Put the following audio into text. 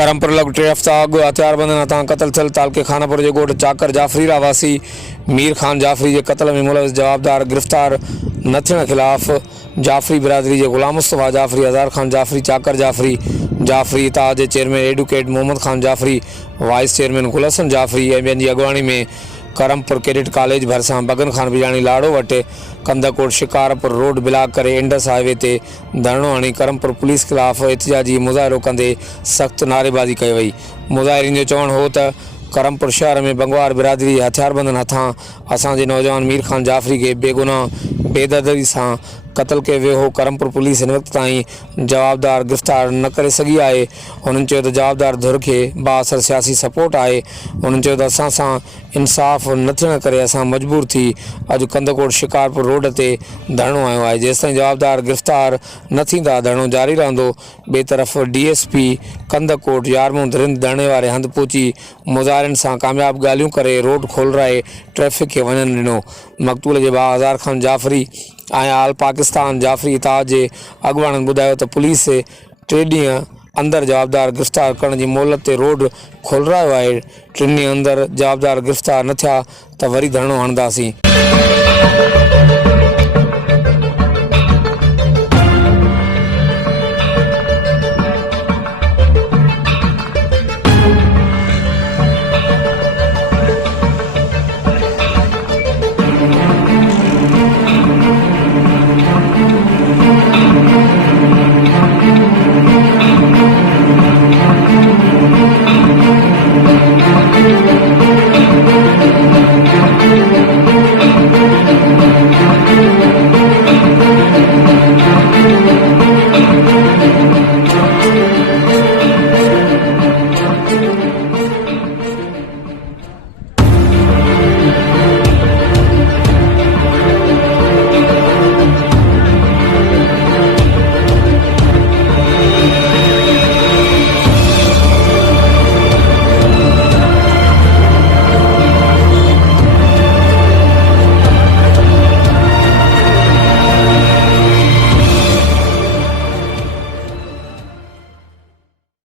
करमपुर लॻ 3 हफ़्ता अॻु हथियारबंद हथां क़तल थियल तालके खानापुर जे ॻोठ चाकर जाफ़री वासी मीर ख़ान जाफ़री के कत्ल में मुलविस जवाबदार गिरफ़्तार न थियण ख़िलाफ़ जाफ़री बिरादरी के ग़ुलाम मुस्तफ़ा जाफ़री, हज़ार ख़ान जाफ़री, चाकर जाफ़री, जाफ़री इताद जे chairman advocate Mohammad Khan Jafri, vice chairman Gul Hasan जाफ़री ऐं ॿियनि जी अॻुवाणी में करमपुर कैडेट कॉलेज भरिसां बगन खान बिजाणी लाड़ो वटि कंदकोट शिकारपुर रोड ब्लॉक करे इंडस हाईवे ते धरणो हणी करमपुर पुलिस खिलाफ़ एहतिजाजी मुज़ाहिरो कंदे सख़्त नारेबाज़ी कई वई। मुज़ाहिरीन जो चवणु हो त करमपुर शहर में बंगवार बिरादरी हथियारबंदन हथां असांजे नौजवान मीर ख़ान जाफ़री के बेगुनाह बेदर्दी सां कत्ल कयो वियो हो। करमपुर पुलिस हिन वक़्त ताईं जवाबदार गिरफ़्तार न करे सघी आहे। उन्हनि चयो त जवाबदार धुर खे बाअसर सियासी सपोर्ट आहे। उन्हनि चयो त असां सां इंसाफ़ न थियण करे असां मजबूर थी अॼु कंदकोट शिकारपुर रोड ते धरणो आयो आहे। जेसिताईं जवाबदार गिरफ़्तार न थींदा धरणो जारी रहंदो। ॿिए तरफ़ DSP कंदकोट यारमूद रिंद धरणे वारे हंधि पहुची मुज़ाहिरनि सां कामयाब ॻाल्हियूं करे रोड खोलराए ट्रैफ़िक खे वञणु ॾिनो। मक़तूल जे भाउ हज़ार ख़ान जाफ़री ऐं आल पाकिस्तान जाफ़री इताद जे अॻुवाणनि ॿुधायो त पुलिस 3 ॾींहं अंदरि जवाबदार गिरफ़्तार करण जी मोहलत ते रोड खोलरायो आहे। 3 ॾींहं अंदरि जवाबदार गिरफ़्तार न थिया त वरी धरणो हणंदासीं।